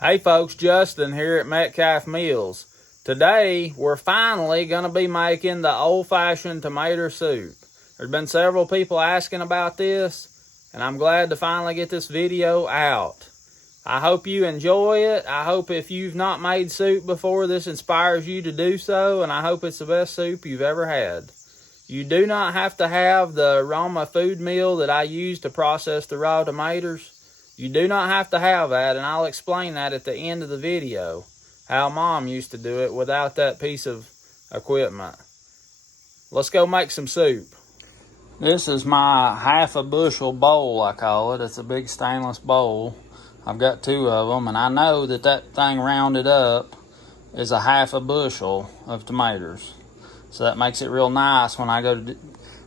Hey folks, Justin here at Metcalf Meals. Today we're finally going to be making the old-fashioned tomato soup. There's been several people asking about this, and I'm glad to finally get this video out. I hope you enjoy it. I hope if you've not made soup before, this inspires you to do so, and I hope it's the best soup you've ever had. You do not have to have the aroma food meal that I use to process the raw tomatoes. You do not have to have that, and I'll explain that at the end of the video, how Mom used to do it without that piece of equipment. Let's go make some soup. This is my half a bushel bowl, I call it. It's a big stainless bowl. I've got two of them, and I know that that thing rounded up is a half a bushel of tomatoes. So that makes it real nice when I go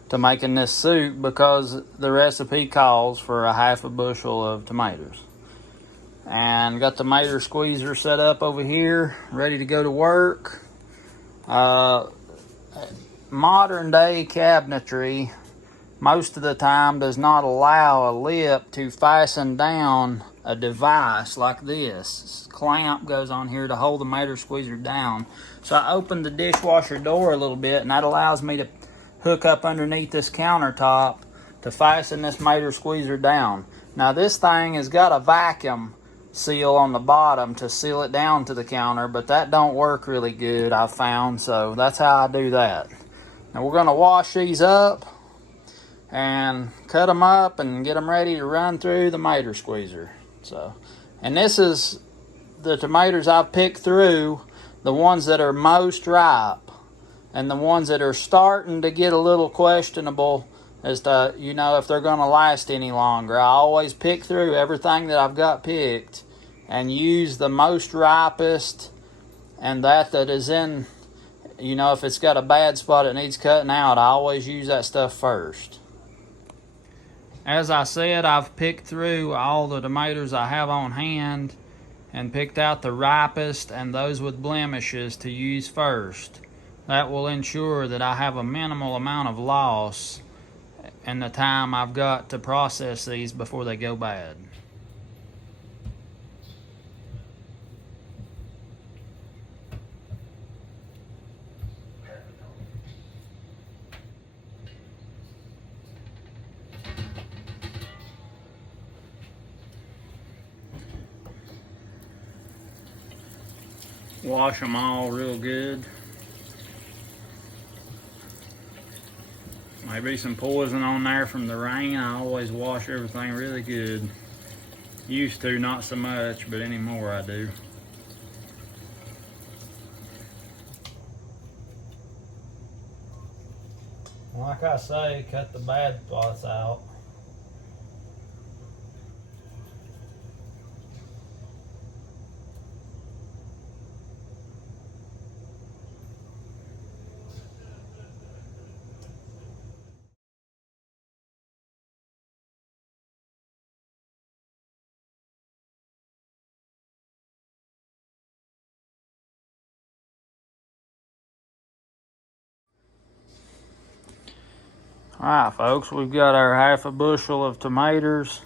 to making this soup, because the recipe calls for a half a bushel of tomatoes. And got the tomato squeezer set up over here, ready to go to work. Modern day cabinetry most of the time does not allow a lip to fasten down a device like this. This clamp goes on here to hold the tomato squeezer down. So I opened the dishwasher door a little bit, and that allows me to hook up underneath this countertop to fasten this tomato squeezer down. Now this thing has got a vacuum seal on the bottom to seal it down to the counter, but that don't work really good, I've found, so that's how I do that. Now we're going to wash these up and cut them up and get them ready to run through the tomato squeezer. And this is the tomatoes I've picked through, the ones that are most ripe, and the ones that are starting to get a little questionable as to, you know, if they're going to last any longer. I always pick through everything that I've got picked and use the most ripest, and that is in, you know, if it's got a bad spot that needs cutting out, I always use that stuff first. As I said, I've picked through all the tomatoes I have on hand and picked out the ripest and those with blemishes to use first. That will ensure that I have a minimal amount of loss in the time I've got to process these before they go bad. Wash them all real good. Maybe some poison on there from the rain. I always wash everything really good. Used to, not so much, but anymore I do. Like I say, cut the bad spots out. Alright folks, we've got our half a bushel of tomatoes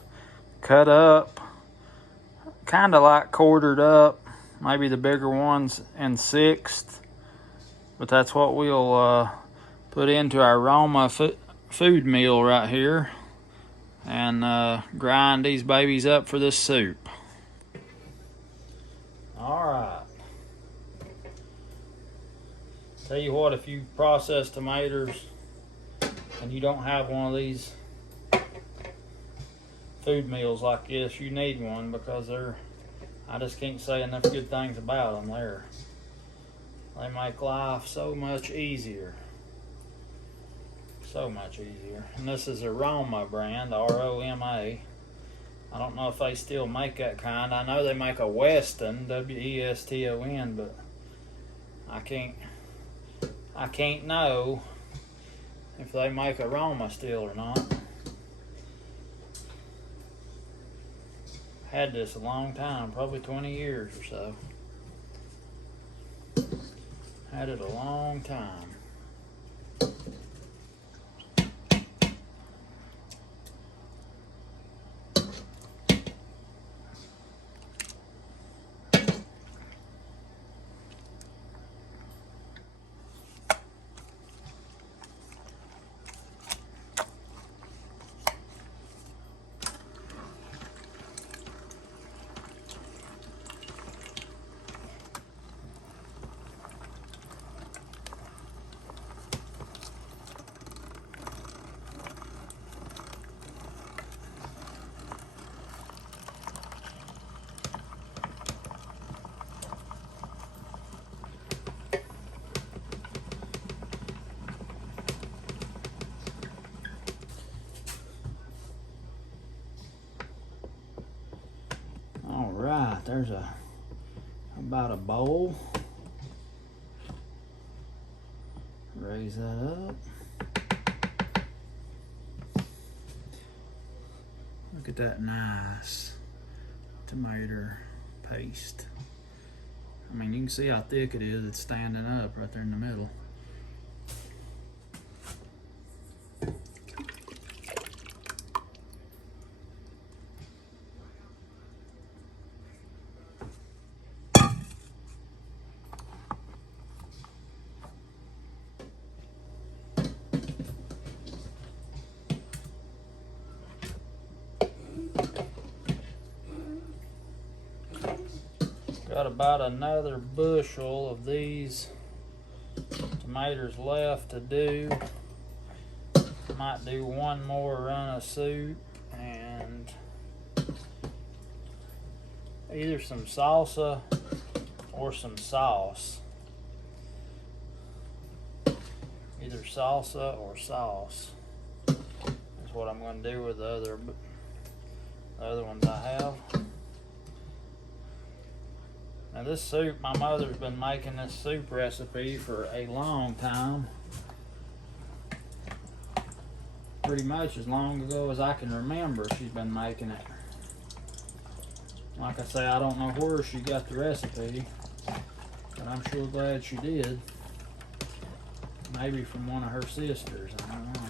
cut up, kind of like quartered up, maybe the bigger ones in sixth, but that's what we'll put into our Roma food meal right here, and grind these babies up for this soup. Alright, tell you what, if you process tomatoes and you don't have one of these food meals like this, you need one, because I just can't say enough good things about them. They make life so much easier. So much easier. And this is a Roma brand, R-O-M-A. I don't know if they still make that kind. I know they make a Weston, W-E-S-T-O-N, but I can't know if they make a Roma still or not. Had this a long time, probably 20 years or so. Had it a long time. right, there's about a bowl. Raise that up. Look at that nice tomato paste. I mean, you can see how thick it is. It's standing up right there in the middle. Got about another bushel of these tomatoes left to do. Might do one more run of soup and either some salsa or some sauce. Either salsa or sauce is what I'm going to do with the other ones I have. Now this soup, my mother's been making this soup recipe for a long time. Pretty much as long ago as I can remember she's been making it. Like I say, I don't know where she got the recipe, but I'm sure glad she did. Maybe from one of her sisters, I don't know.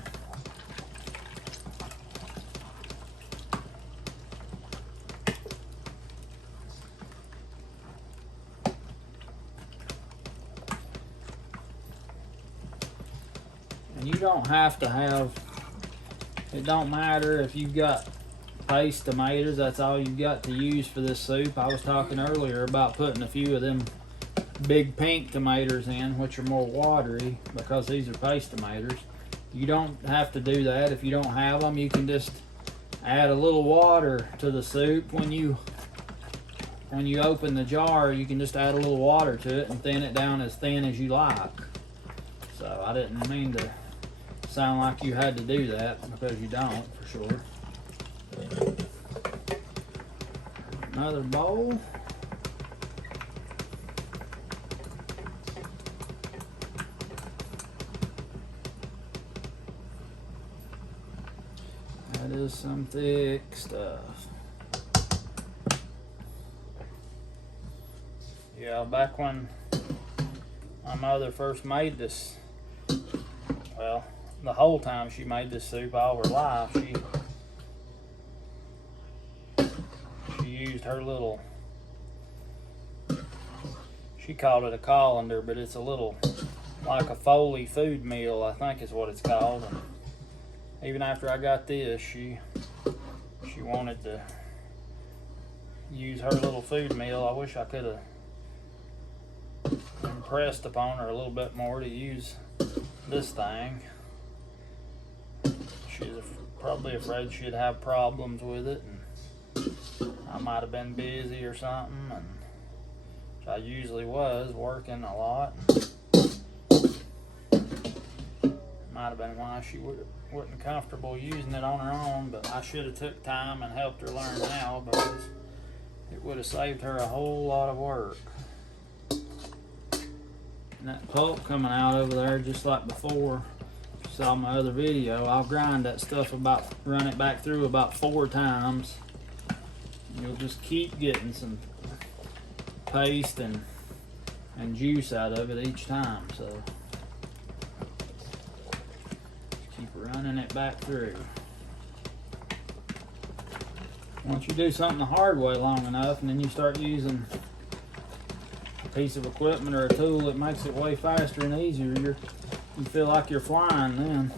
And you don't have to have, it don't matter if you've got paste tomatoes, that's all you've got to use for this soup. I was talking earlier about putting a few of them big pink tomatoes in, which are more watery because these are paste tomatoes. You don't have to do that. If you don't have them, you can just add a little water to the soup. When you open the jar, you can just add a little water to it and thin it down as thin as you like. So I didn't mean to sound like you had to do that, because you don't, for sure. Another bowl. That is some thick stuff. Yeah, back when my mother first made this, well, the whole time she made this soup all her life, she used her little, she called it a colander, but it's a little, like a Foley food meal, I think is what it's called. And even after I got this, she wanted to use her little food meal. I wish I could have impressed upon her a little bit more to use this thing. She's probably afraid she'd have problems with it, and I might have been busy or something, and I usually was working a lot. Might have been why she wasn't comfortable using it on her own, but I should have took time and helped her learn how, because it would have saved her a whole lot of work. And that pulp coming out over there, just like before, you saw my other video, I'll grind that stuff run it back through about 4 times. You'll just keep getting some paste and juice out of it each time, so just keep running it back through. Once you do something the hard way long enough, and then you start using a piece of equipment or a tool, it makes it way faster and easier. You feel like you're flying then.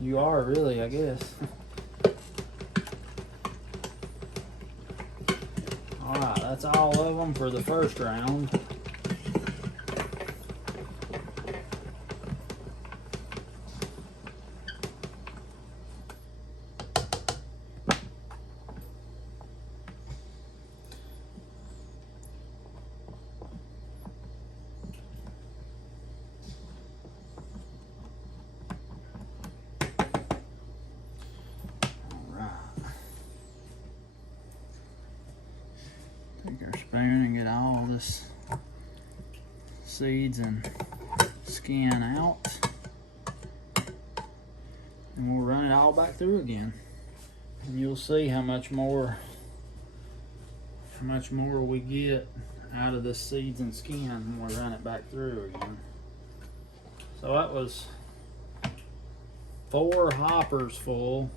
You are really, I guess. Alright, that's all of them for the first round. Take our spoon and get all this seeds and skin out, and we'll run it all back through again, and you'll see how much more we get out of the seeds and skin when we run it back through again. So that was 4 hoppers full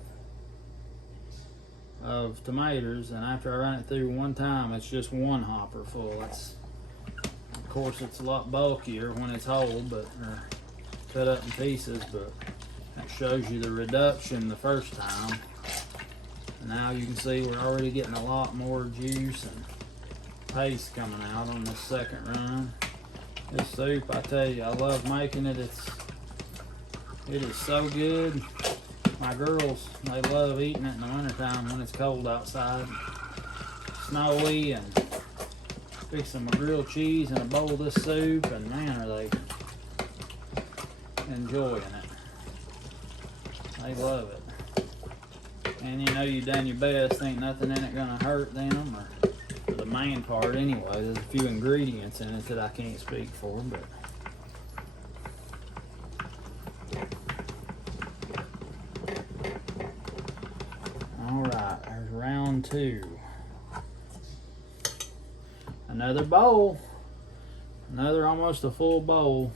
of tomatoes, and after I run it through one time, it's just 1 hopper full. Of course, it's a lot bulkier when it's whole, but or cut up in pieces, but that shows you the reduction the first time. And now you can see we're already getting a lot more juice and paste coming out on this second run. This soup, I tell you, I love making it. It is so good. My girls, they love eating it in the wintertime when it's cold outside, snowy, and fix them a grilled cheese and a bowl of this soup, and man, are they enjoying it. They love it. And you know you've done your best. Ain't nothing in it gonna hurt them, or for the main part anyway. There's a few ingredients in it that I can't speak for, but alright, there's round 2. Another bowl. Another almost a full bowl.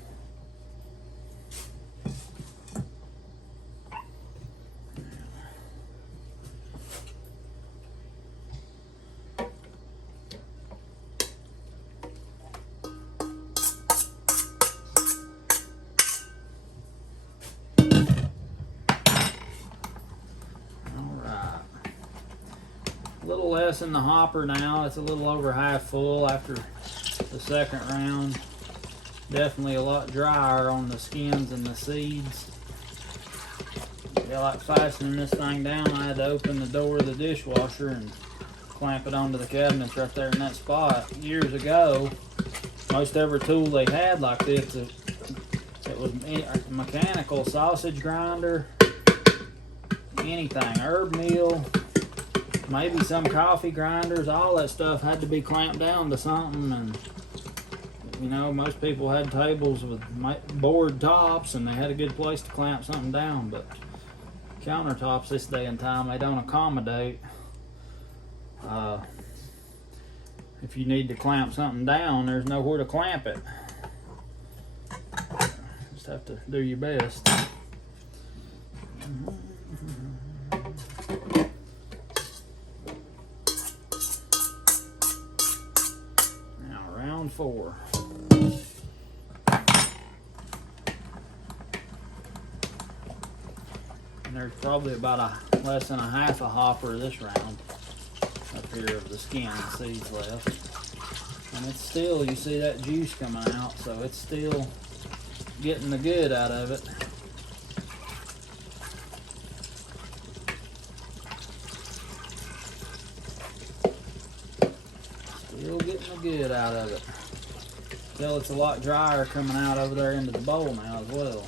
A little less in the hopper now. It's a little over half full after the second round. Definitely a lot drier on the skins and the seeds. Yeah, like fastening this thing down, I had to open the door of the dishwasher and clamp it onto the cabinets right there in that spot. Years ago, most every tool they had like this, it was a mechanical sausage grinder, anything, herb mill, maybe some coffee grinders, all that stuff had to be clamped down to something. And you know, most people had tables with board tops and they had a good place to clamp something down, but countertops this day and time, they don't accommodate. If you need to clamp something down, there's nowhere to clamp it. Just have to do your best. Now round 4. And there's probably about less than a half a hopper this round up here of the skin and seeds left. And it's still, you see that juice coming out, so it's still getting the good out of it. Still getting the good out of it. Still, it's a lot drier coming out over there into the bowl now as well.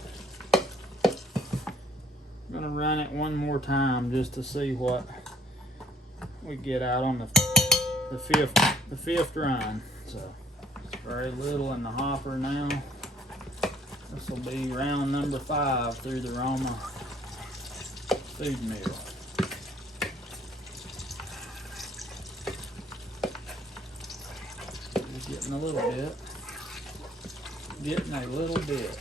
I'm gonna run it one more time just to see what we get out on the fifth run. So it's very little in the hopper now. This will be round number 5 through the Roma food mill. Just getting a little bit. Getting a little bit.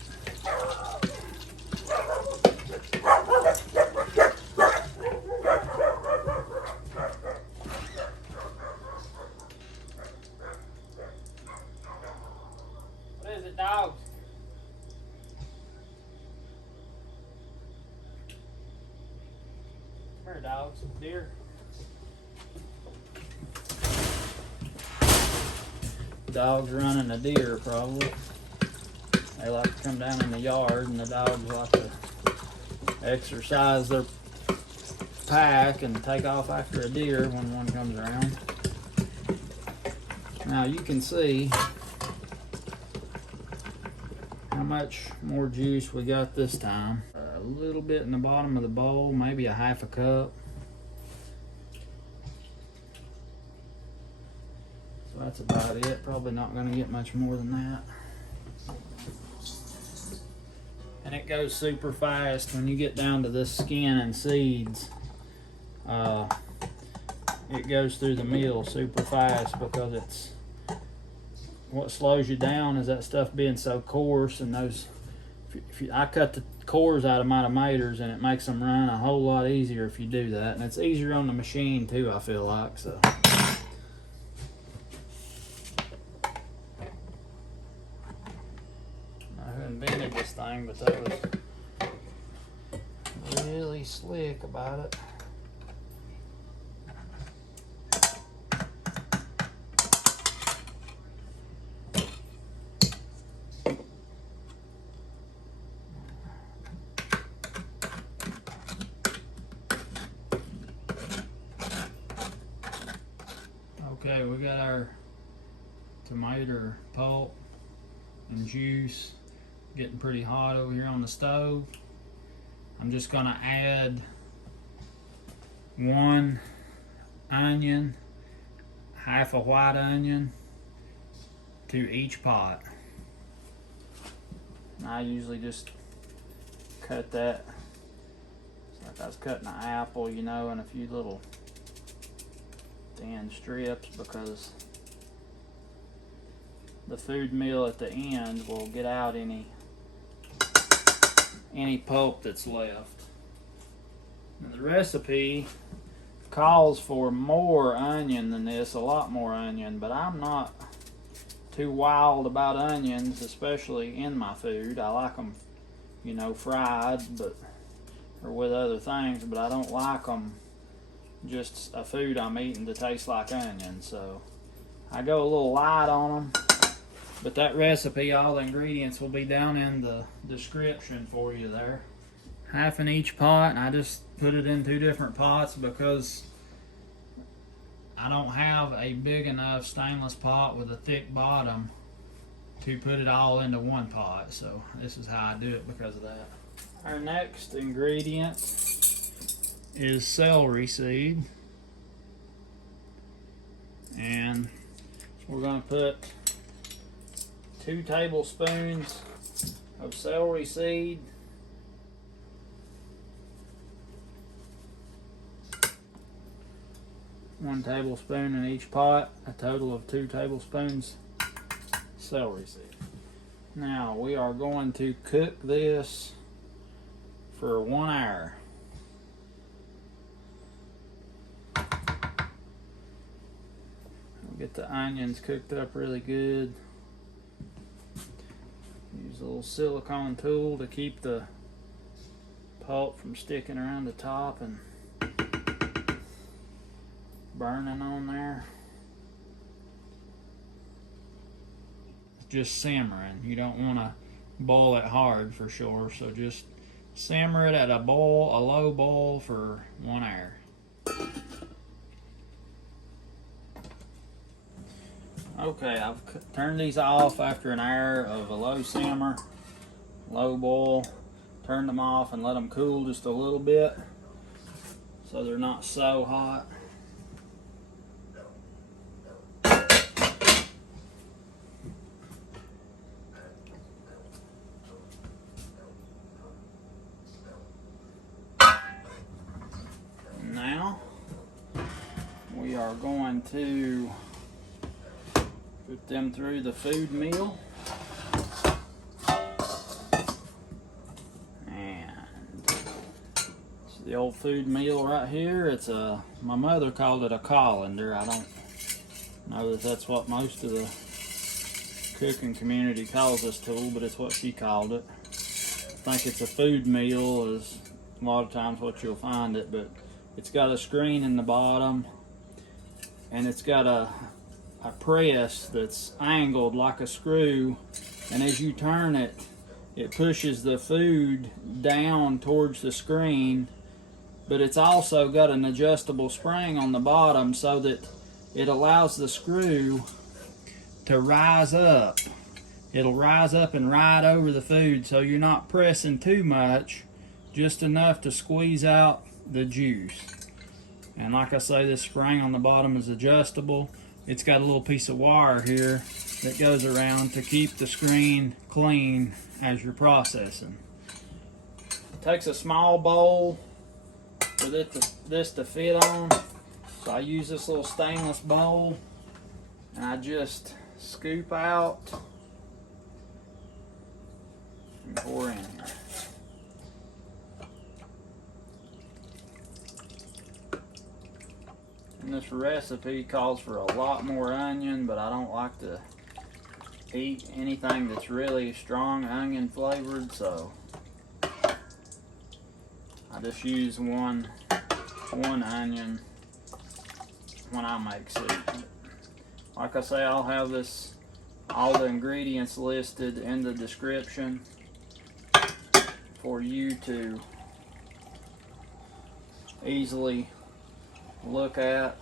What is it, dogs? Come here, dogs. Deer. Dogs running a deer, probably. They like to come down in the yard, and the dogs like to exercise their pack and take off after a deer when one comes around. Now you can see how much more juice we got this time. A little bit in the bottom of the bowl, maybe a half a cup. That's about it. Probably not going to get much more than that. And it goes super fast when you get down to this skin and seeds. It goes through the meal super fast because it's what slows you down is that stuff being so coarse. And those, I cut the cores out of my tomatoes and it makes them run a whole lot easier if you do that. And it's easier on the machine too, I feel like. So. Invented this thing, but that was really slick about it. Okay, we got our tomato pulp and juice getting pretty hot over here on the stove. I'm just gonna add 1 onion, half a white onion to each pot. And I usually just cut that like I was cutting an apple, you know, in a few little thin strips, because the food meal at the end will get out any pulp that's left. And the recipe calls for more onion than this, a lot more onion, but I'm not too wild about onions, especially in my food. I like them, you know, fried, or with other things, but I don't like them just a food I'm eating to taste like onions. So I go a little light on them. But that recipe, all the ingredients will be down in the description for you there. Half in each pot, and I just put it in 2 different pots because I don't have a big enough stainless pot with a thick bottom to put it all into one pot. So this is how I do it because of that. Our next ingredient is celery seed. And we're going to put 2 tablespoons of celery seed, 1 tablespoon in each pot, a total of 2 tablespoons celery seed. Now we are going to cook this for 1 hour. We'll get the onions cooked up really good. Use a little silicone tool to keep the pulp from sticking around the top and burning on there. It's just simmering. You don't want to boil it hard for sure, so just simmer it at a low boil for 1 hour. Okay, I've turned these off after an hour of a low simmer, low boil. Turned them off and let them cool just a little bit so they're not so hot. Now we are going to put them through the food meal. And it's the old food meal right here. It's my mother called it a colander. I don't know that that's what most of the cooking community calls this tool, but it's what she called it. I think it's a food meal is a lot of times what you'll find it, but it's got a screen in the bottom and it's got a press that's angled like a screw, and as you turn it, it pushes the food down towards the screen, but it's also got an adjustable spring on the bottom so that it allows the screw to rise up. It'll rise up and ride over the food, so you're not pressing too much, just enough to squeeze out the juice. And like I say, this spring on the bottom is adjustable. it's got a little piece of wire here that goes around to keep the screen clean as you're processing. It takes a small bowl for this to fit on, so I use this little stainless bowl and I just scoop out and pour in here. And this recipe calls for a lot more onion, but I don't like to eat anything that's really strong onion flavored, so I just use one onion when I make soup. Like I say, I'll have all the ingredients listed in the description for you to easily look at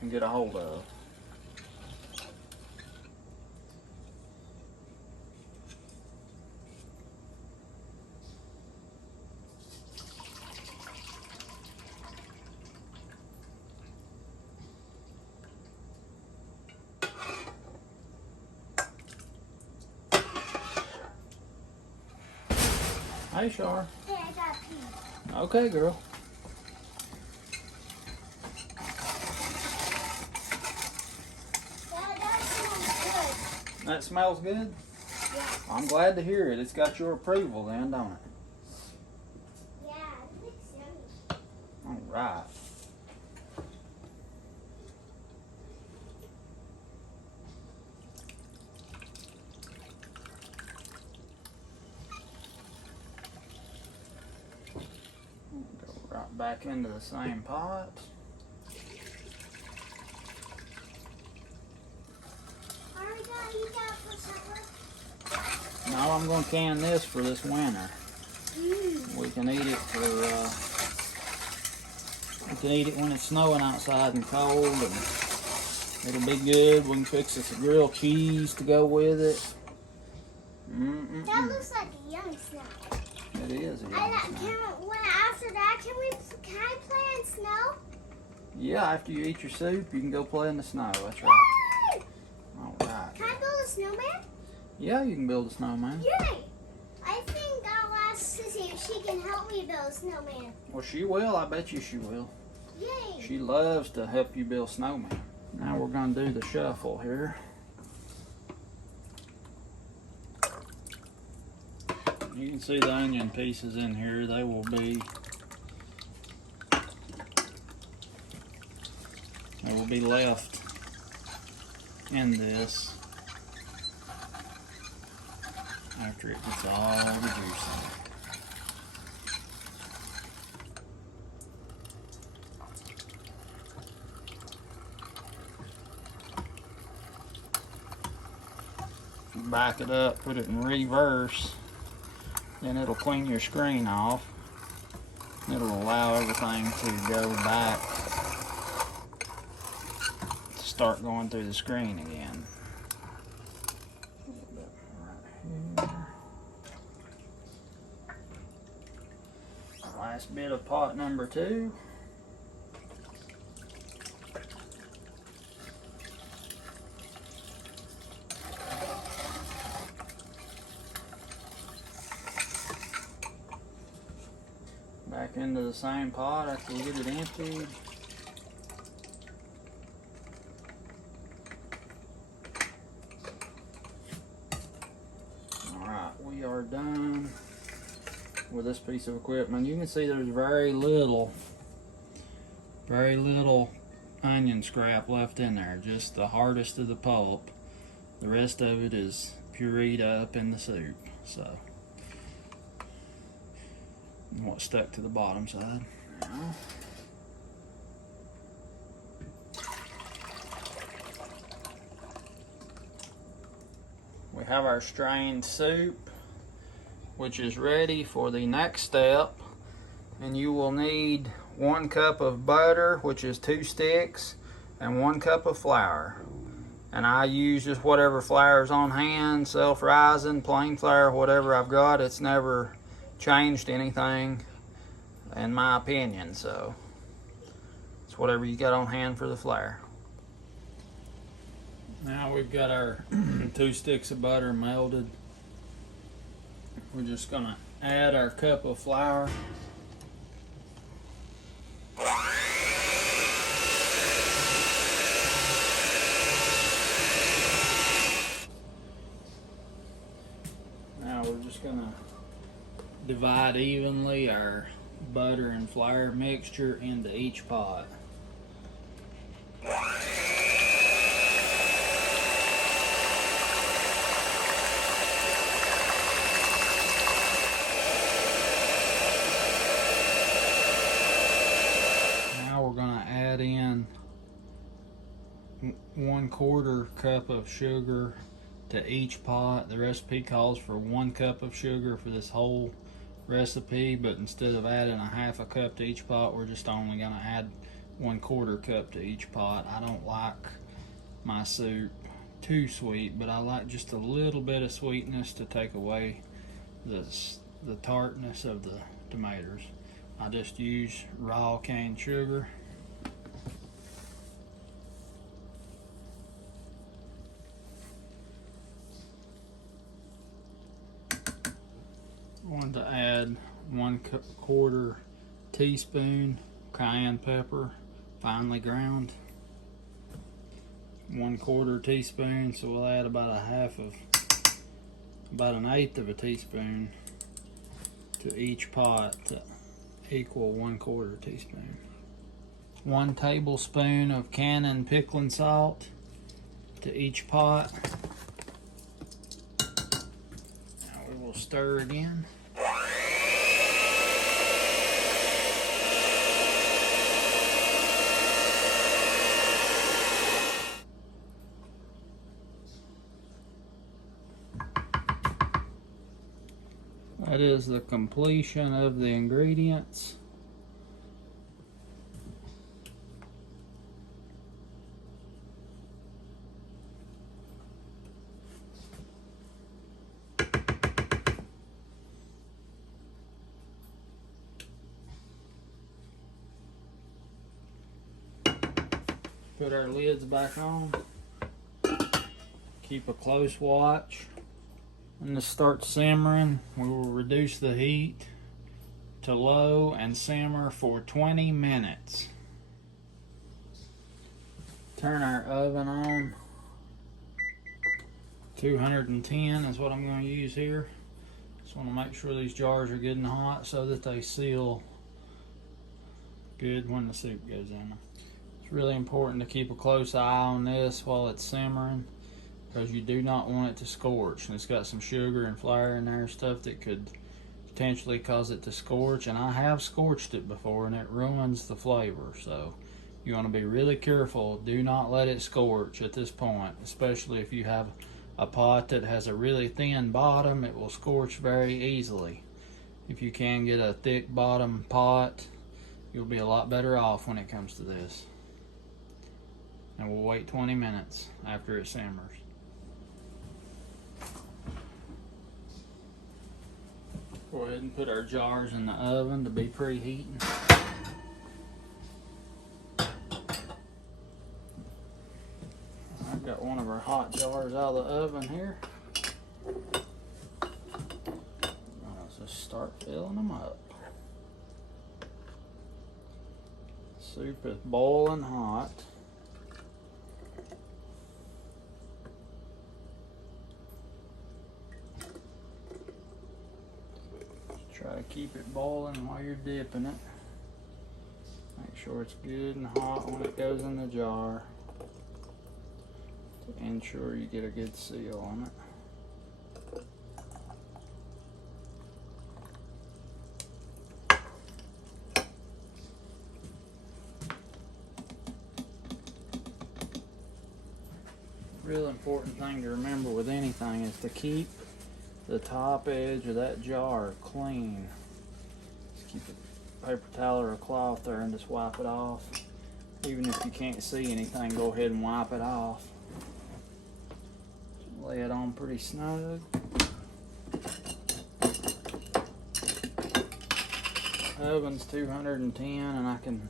and get a hold of. Hey, Shar. Hey, I got pee. Okay, girl. That smells good? Yeah. I'm glad to hear it. It's got your approval then, don't it? Yeah, it looks yummy. All right. Go right back into the same pot. Now I'm going to can this for this winter. We can eat it we can eat it when it's snowing outside and cold, and it'll be good. We can fix us a grilled cheese to go with it. That looks like a yummy snack. It is a yummy snack. After that, can I play in snow? Yeah, after you eat your soup, you can go play in the snow. That's right. All right. Can I build a snowman? Yeah, you can build a snowman. Yay! I think I'll ask Sissy if she can help me build a snowman. Well, she will. I bet you she will. Yay! She loves to help you build snowman. Now we're going to do the shuffle here. You can see the onion pieces in here. They will be left in this after it gets all the juice in it. Back it up, put it in reverse, then it'll clean your screen off. It'll allow everything to go back, to start going through the screen again. Right here. Last bit of pot number 2. Back into the same pot after we get it emptied. Alright, we are done with this piece of equipment. You can see there's very little onion scrap left in there, just the hardest of the pulp. The rest of it is pureed up in the soup. So what stuck to the bottom side. Now, we have our strained soup, which is ready for the next step, and you will need 1 cup of butter, which is 2 sticks, and 1 cup of flour. And I use just whatever flour is on hand, self-rising, plain flour, whatever I've got. It's never changed anything in my opinion, so it's whatever you got on hand for the flour. Now we've got our 2 sticks of butter melted. We're just gonna add our cup of flour. Now we're just gonna divide evenly our butter and flour mixture into each pot. Now we're gonna add in 1/4 cup of sugar to each pot. The recipe calls for 1 cup of sugar for this whole recipe, but instead of adding a 1/2 cup to each pot, we're just only gonna add 1/4 cup to each pot. I don't like my soup too sweet, but I like just a little bit of sweetness to take away the tartness of the tomatoes. I just use raw cane sugar. I'm going to add 1/4 teaspoon cayenne pepper, finely ground. 1/4 teaspoon, so we'll add about about an 1/8 of a teaspoon to each pot to equal 1/4 teaspoon. 1 tablespoon of Cannon pickling salt to each pot. Now we will stir again. That is the completion of the ingredients. Put our lids back on. Keep a close watch. When this starts simmering, we will reduce the heat to low and simmer for 20 minutes. Turn our oven on. 210 is what I'm going to use here. Just want to make sure these jars are good and hot so that they seal good when the soup goes in them. It's really important to keep a close eye on this while it's simmering, because you do not want it to scorch. And it's got some sugar and flour in there, stuff that could potentially cause it to scorch, and I have scorched it before and it ruins the flavor. So you want to be really careful. Do not let it scorch at this point, especially if you have a pot that has a really thin bottom. It will scorch very easily. If you can get a thick bottom pot, you'll be a lot better off when it comes to this. And we'll wait 20 minutes after it simmers. Go ahead and put our jars in the oven to be preheating. I've got one of our hot jars out of the oven here. Let's just start filling them up. Soup is boiling hot. Try to keep it boiling while you're dipping it. Make sure it's good and hot when it goes in the jar to ensure you get a good seal on it. Real important thing to remember with anything is to keep the top edge of that jar clean. Just keep a paper towel or a cloth there and just wipe it off. Even if you can't see anything, go ahead and wipe it off. Lay it on pretty snug. Oven's 210 and I can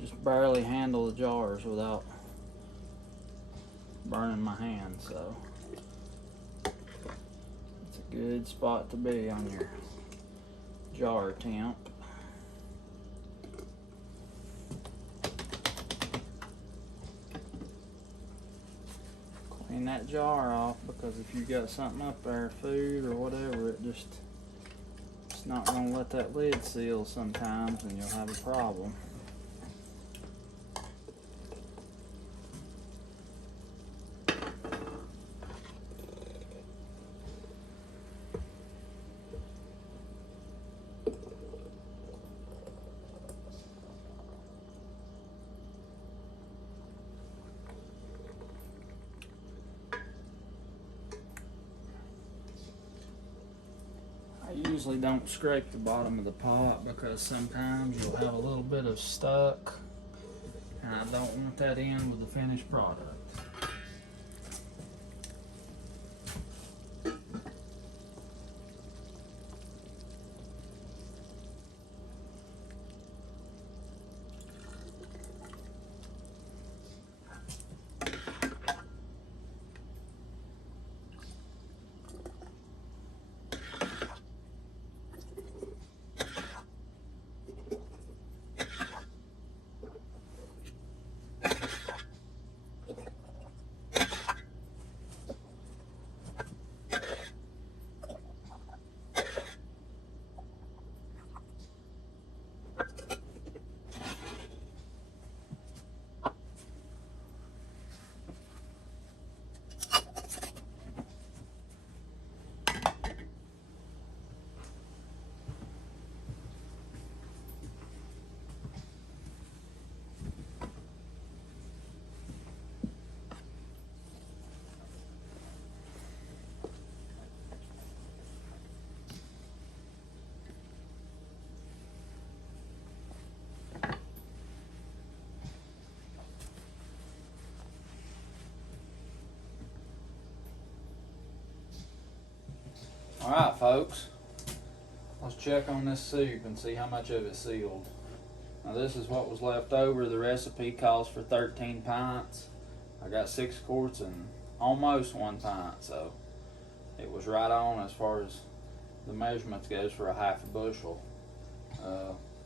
just barely handle the jars without burning my hand, so it's a good spot to be on your jar temp. Clean that jar off, because if you got something up there, food or whatever, it's not going to let that lid seal sometimes, and you'll have a problem. I usually don't scrape the bottom of the pot because sometimes you'll have a little bit of stuck, and I don't want that in with the finished product. Alright folks, let's check on this soup and see how much of it sealed. Now this is what was left over. The recipe calls for 13 pints. I got 6 quarts and almost 1 pint, so it was right on as far as the measurements goes for a half a bushel.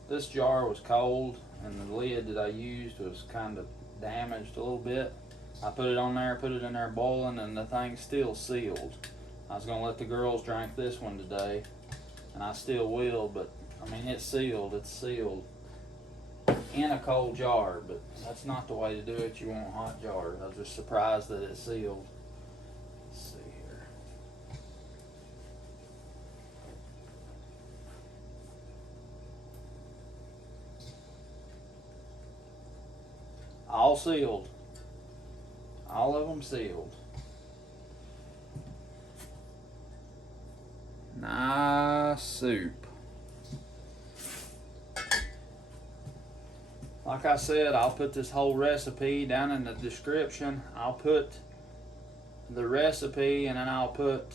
This jar was cold, and the lid that I used was kind of damaged a little bit. I put it on there, put it in there boiling, and the thing's still sealed. I was going to let the girls drink this one today, and I still will, but I mean, it's sealed in a cold jar, but that's not the way to do it. You want hot jars. I was just surprised that it's sealed. Let's see here. All sealed. All of them sealed. Nice soup. Like I said, I'll put this whole recipe down in the description. I'll put the recipe, and then I'll put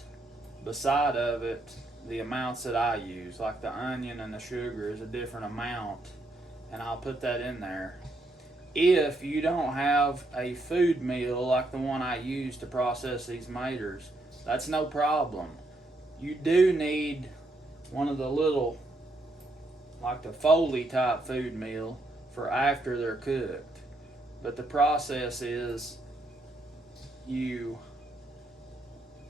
beside of it the amounts that I use. Like the onion and the sugar is a different amount, and I'll put that in there. If you don't have a food meal like the one I use to process these tomatoes, that's no problem. You do need one of the little, like the Foley type food meal for after they're cooked. But the process is you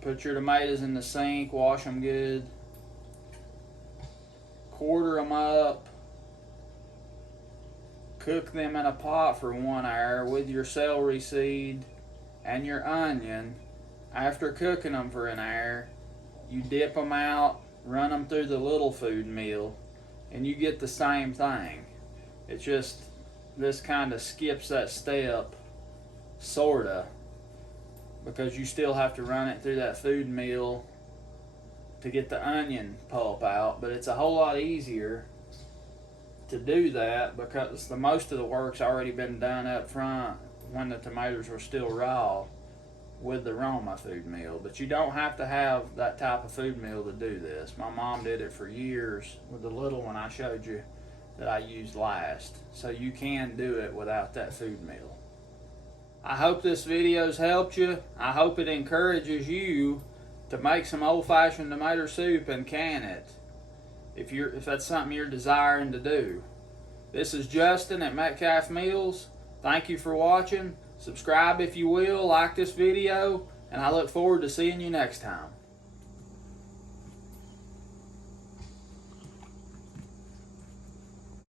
put your tomatoes in the sink, wash them good, quarter them up, cook them in a pot for 1 hour with your celery seed and your onion. After cooking them for an hour, you dip them out, run them through the little food meal, and you get the same thing. It's just this kind of skips that step, sorta, because you still have to run it through that food meal to get the onion pulp out. But it's a whole lot easier to do that because the most of the work's already been done up front when the tomatoes were still raw with the Roma food meal. But you don't have to have that type of food meal to do this. My mom did it for years with the little one I showed you that I used last. So you can do it without that food meal. I hope this video's helped you. I hope it encourages you to make some old-fashioned tomato soup and can it, if that's something you're desiring to do. This is Justin at Metcalf Meals. Thank you for watching. Subscribe if you will, like this video, and I look forward to seeing you next time.